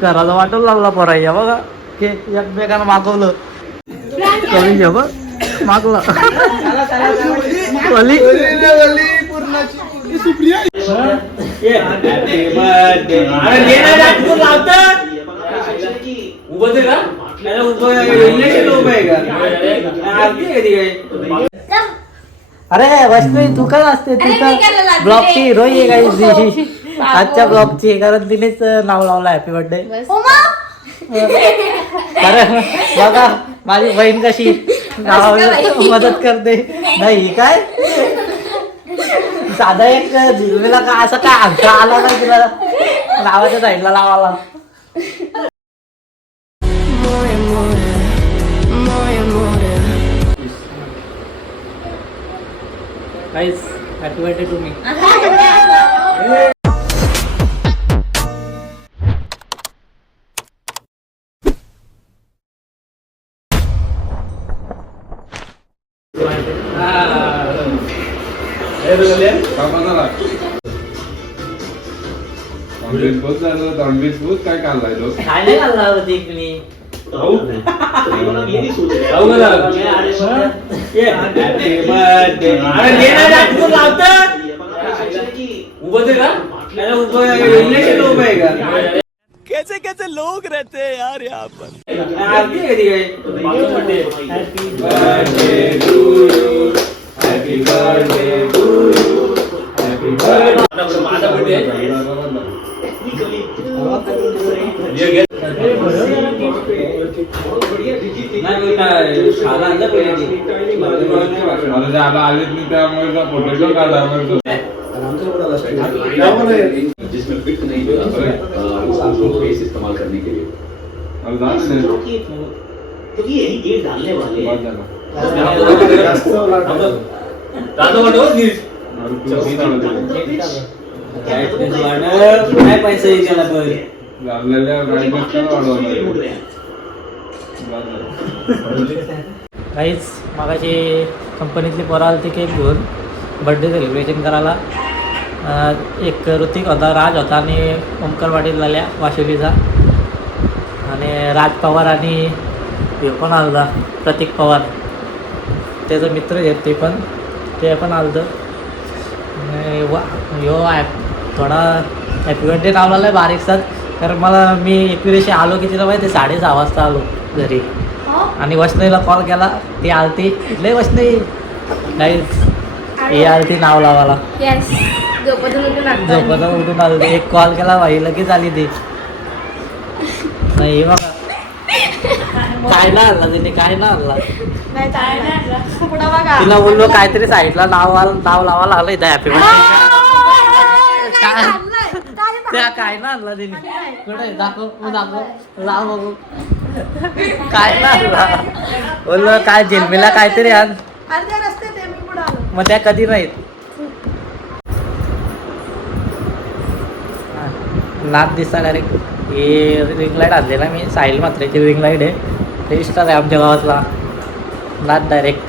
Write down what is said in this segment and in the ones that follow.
घराला वाटू लागला पोरायच्या बघा की एकमेकांना मागवलं कमी घे बघ मागला वली अरे वैष्णवी तू काय असते तिथं ब्लॉगची हिरो आहे काही आजच्या ब्लॉगची कारण तिनेच नाव लावलं हॅपी बर्थडे कारण बघा माझी बहीण कशी मदत करते नाही काय साधा एक झिलमेला का असं काय अंका आला नाही तुला नावाच्या साईडला लावाला काहीच हॅपी बर्थडे टू मी काय काढलाय तो काय नाही घालला होती मी कैसे कैसे लोग रहते हैं यार यहाँ पर जिसमें फिट नहीं हो फेस इस्तेमाल करने के लिए क्योंकि यही गेट डालने वाले काय पैसे काहीच मागाशी कंपनीतली पोरं आली केक घेऊन बर्थडे सेलिब्रेशन करायला एक ऋतिक होता राज होता आणि ओमकार पाटील आल्या वाशिवलीचा आणि राज पवार आणि हे पण आलं प्रतीक पवार त्याचा मित्र आहेत ते पण आलं ह्यो थोडा हॅपी बर्थडे लावलेला आहे बारीकसाच कारण मी एकवी दिवशी आलो की तिला माहिती 6:30 वाजता आलो घरी आणि वैष्णवीला कॉल केला ती आलती लय वैष्णवी नाही हे आलती नाव लावायला झोपत उठून आलं एक कॉल केला बाई लगेच आली ती नाही बघा काय ना आणला तिने काय ना आणला तिला बोललो काहीतरी साईडला नाव लावा लागलं इथं हॅपी बर्थडे त्या काय ना आणला तिने कुठे दाखव लाव बघू काय ना आणला बोललो काय झेलमेला काहीतरी आण मग त्या कधी नाहीत नाद दिसता डायरेक्ट हे रिंग लाईट आणलेला मी साहिल मात्रेची रिंग लाईट आहे ते स्टार आहे आमच्या गावातला नाद डायरेक्ट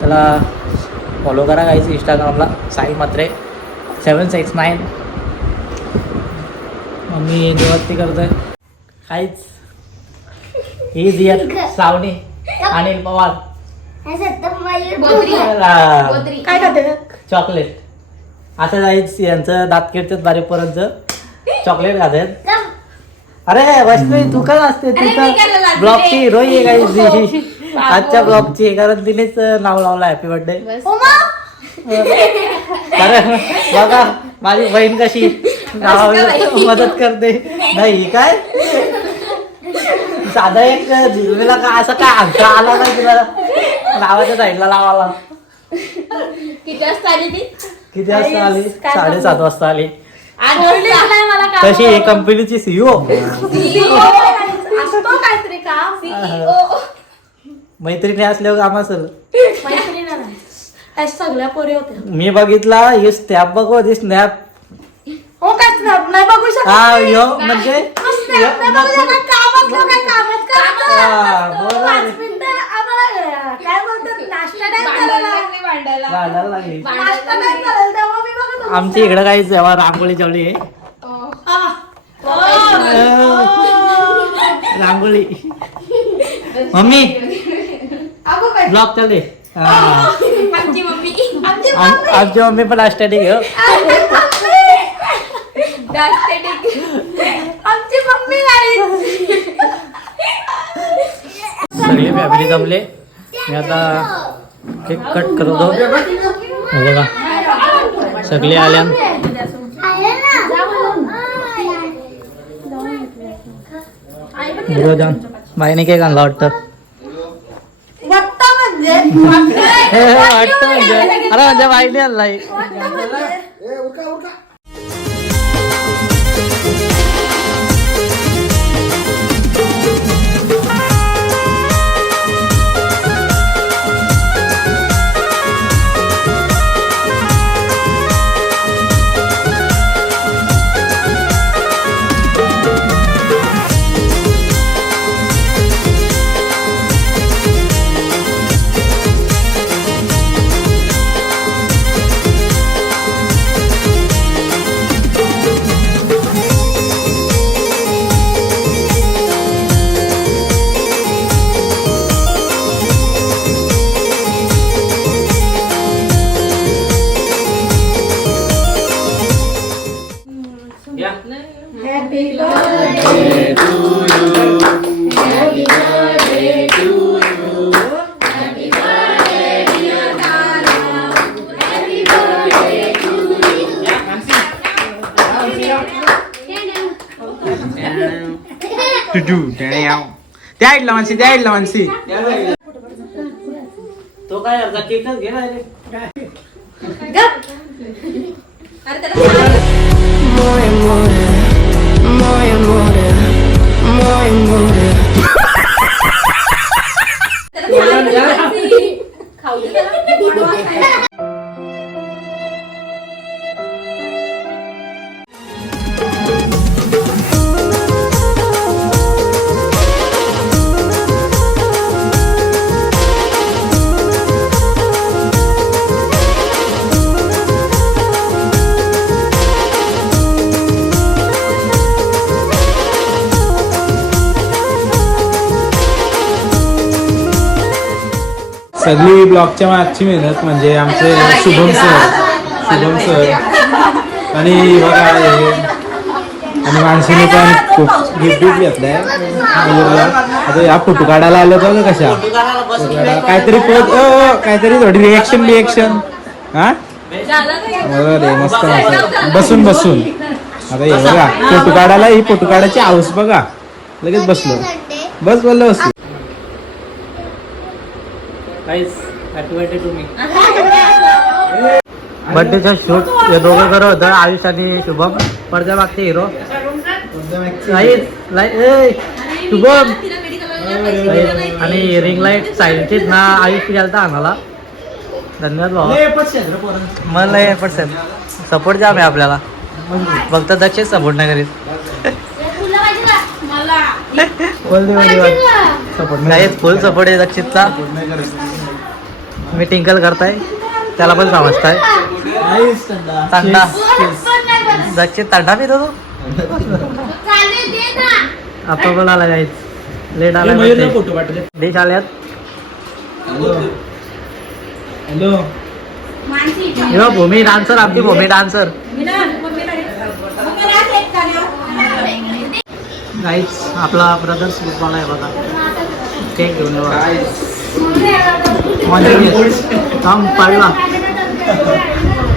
त्याला फॉलो करा काहीच इंस्टाग्रामला साहिल मात्रे 769 मी निवृत्ती करतोय काहीच ही दिया सावनी अनिल पवार काय खाते चॉकलेट आता जायच यांचं दात किडतात बारीक पर्यंत चॉकलेट खातात अरे वैष्णवी तू काय असते तिथं ब्लॉगची हिरो आहे काही आजच्या ब्लॉगची कारण तिनेच नाव लावलं हॅपी बर्थडे कारण बघा माझी बहीण कशी मदत करते नाही काय साधा एक झिलमेला का असं काय अंका आला नाही तुला नावाच्या साईडला लावाला किती वाजता आली ती किती वाजता आली 7:30 वाजता आली तशी कंपनीची सीईओ काहीतरी काम मैत्रिणी असल्यावर काम असेल सगळ्या पोरी होत्या मी बघितला हे स्नॅप बघ होती स्नॅप हो काय नाही बघू शकत हा यो म्हणजे आमची इकडं काही जेव्हा रांगोळी जेवली आहे रांगोळी मम्मी ब्लॉग चालले आमची मम्मी आमची मम्मी पण आष्टाटिक हो आमची मम्मी सगळी फॅमिली जमले. मी आता केक कट करतो. बघा सगळे आल्या. गुरुजान बाईने केक आणला वाटतं. वाटतं म्हणजे अरे माझ्या बाईने आणलाय. तो काय अर्धा केकच घे ना रे. सगळी ब्लॉगच्या मागची मेहनत म्हणजे आमचे शुभम सर आणि बघा हे आणि माणसाने पण खूप गिफ्ट घेतलाय. आता या फोटो काढायला आलो होतो का कशा काहीतरी काहीतरी थोडी रिएक्शन हा बरोबर आहे. मस्त बसून आता हे बघा फोटो काढायला ही फोटो काढायची हाऊस बघा. लगेच बसलो बसलो. Happy birthday to me. बर्थडेचा शूट हे दोघं करत होतं आयुष आणि शुभम. पडद्या मागचे हिरो शुभम आणि रिंग लाईट सायलेंट ना आयुष गेलता आम्हाला. धन्यवाद भाऊ. मला पण सपोर्ट जाम आहे आपल्याला. फक्त दक्ष सपोर्ट नाही करीत. फुल सपोर्ट आहे दक्षितचा. मी टिंकल करताय त्याला पण समजताय. तांडा दक्षित तांडा पितो तो. आता पण आला जायच लेट आला. डिश आल्यात. हॅलो भूमी डान्सर आमची भूमी डान्सर. गाईच आपला ब्रदर्स ग्रुपवाला आहे बघा. केक घेऊन पाडला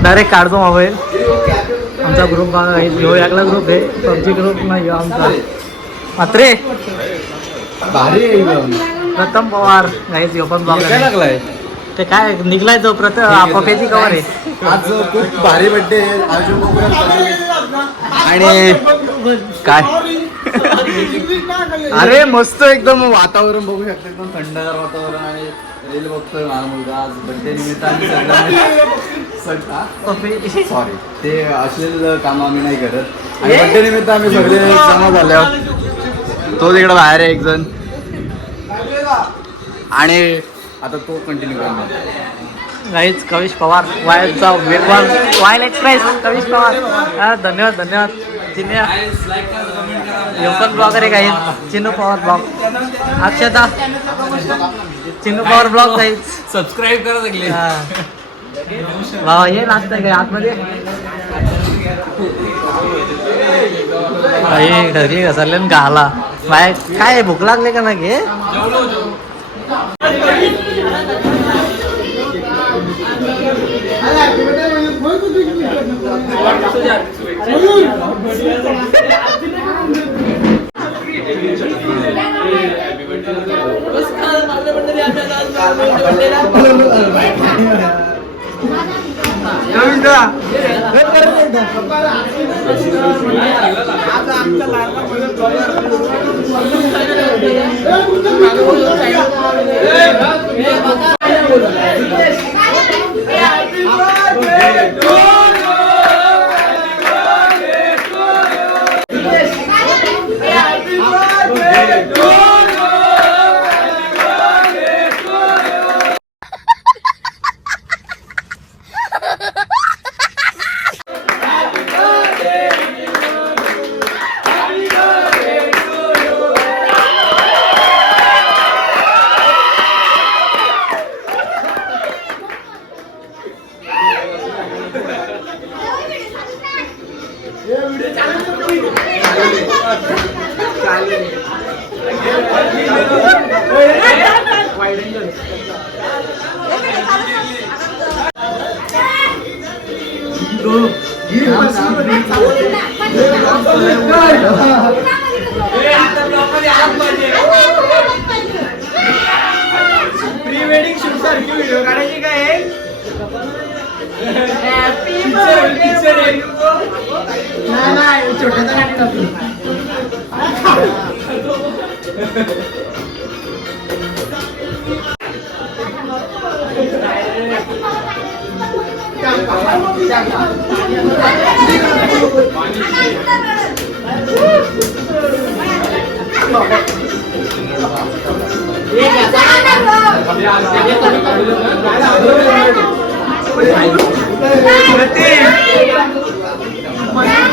डायरेक्ट काढतो मोबाईल. आमचा ग्रुप बघा गाईच. ह्यो एकला ग्रुप आहे पबजी ग्रुप नाही आमचा. मात्रे प्रथम पवार गाईच. ह्यो पण लागलाय ते काय निघलाय तो पप्याची कवर आहे. आज खूप भारी बर्थडे आणि काय अरे मस्त एकदम वातावरण बघू शकतो. एकदम थंडगार वातावरण आणि रील बघतोय माझा मुलगा. आज बर्थडे निमित्त आम्ही सॉरी ते असलेलं काम आम्ही नाही करत. आणि बर्थडे निमित्त आम्ही सगळे जमा झाल्यावर तो तिकडं बाहेर आहे एक जण आणि आता तो कंटिन्यू करणार. गाईज कविश पवार वायलचा वेगवान वायल एक्सप्रेस कविश पवार. धन्यवाद. चिन्या हे पण ब्लॉगर आहे काही चिन्नू पवार ब्लॉग अक्षता चिन्नू पवार ब्लॉग जाईल सबस्क्राईब करा सगळे भावा ये नाचतंय काय आतमध्ये घरी घसरले घाला बाय काय भूक लागले का नाही घे प्री वेडिंग शूट सारखी व्हिडिओ काढायची काय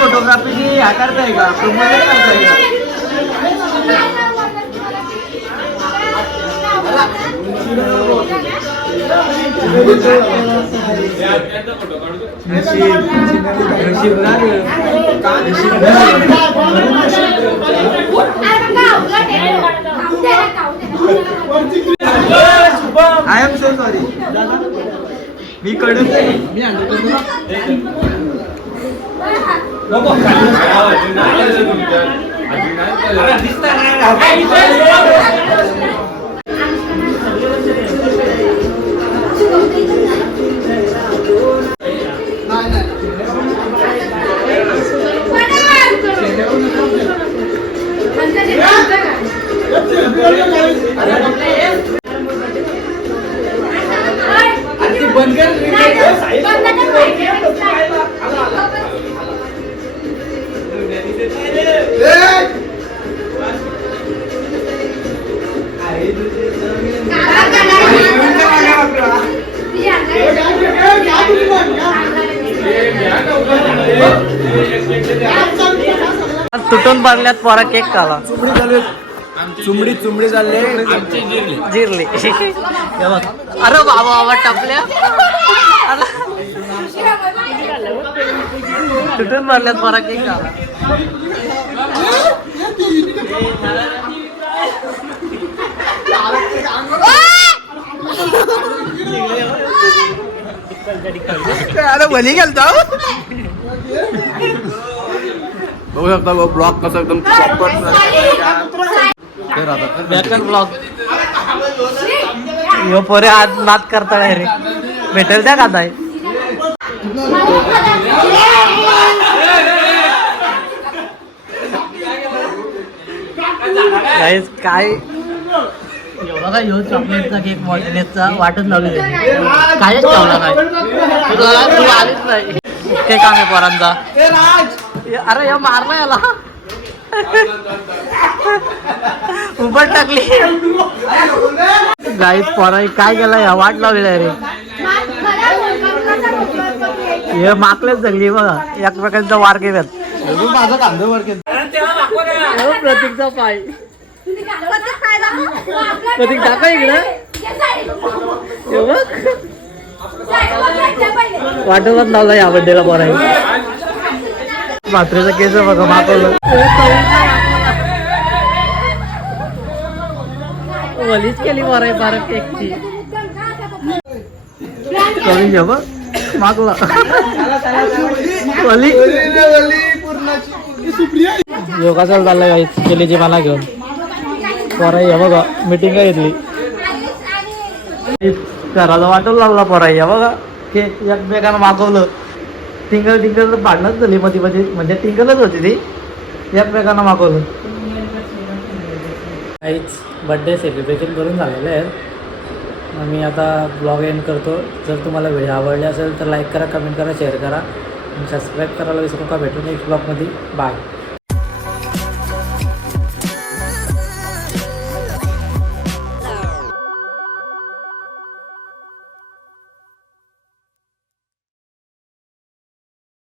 फोटोग्राफी ह्या करताय का प्रमोशन करताय का आय एम सो सॉरी मी कडून मी तुटून पडल्यात पोरा केक खाला चुमडी चुमडी चालले जिरली हे बघ. अरे बाबा बाबा टपल्या अरे. तुटून पडल्यात पोरा केक खाला अरे भली गेलता बघू शकता ब्लॉग कसा एकदम बॅकर ब्लॉग यो पोरे आज नाद करता काय रे भेटेल त्या कादाय काय एवढा काय ह्यो चॉकलेटचा केक मॉर्टिनेसचा वाटच लावली कायच ठेवला नाही तू आलीच नाही ते काम आहे पोरांचा अरे या मारला याला उभट टाकली गाईत पोरा काय केला या वाट लावलेला रे हे माकलेच सगळी बघा एक प्रकारचा वार केल्यात माझा कांदा वर केलं प्रतीकचा पाय प्रतीक दाखवा इकडं हे बघ. वाटवत लावला या बड्डेला पोरायला मात्रेचा केस बघा मागवलं वलीच केली पोराय बारा केकची कमी घ्या बघ मागला वली योगाचं चाललंय काही केलीची मला घेऊन पोराई हे बघा मीटिंग घेतली घराला वाटवलं लागला पोराई हे बघा ते एकमेकांना मागवलं टिंगल भांडणच झाली मध्ये म्हणजे टिंगलच होती ती एकमेकांना मागवलं काहीच बड्डे सेलिब्रेशन करून झालेलं आहे. मग मी आता ब्लॉग एंड करतो. जर तुम्हाला व्हिडिओ आवडले असेल तर लाईक करा, कमेंट करा, शेअर करा आणि सबस्क्राईब करायला विसरू नका. भेटू नेक्स्ट ब्लॉगमध्ये. बाय.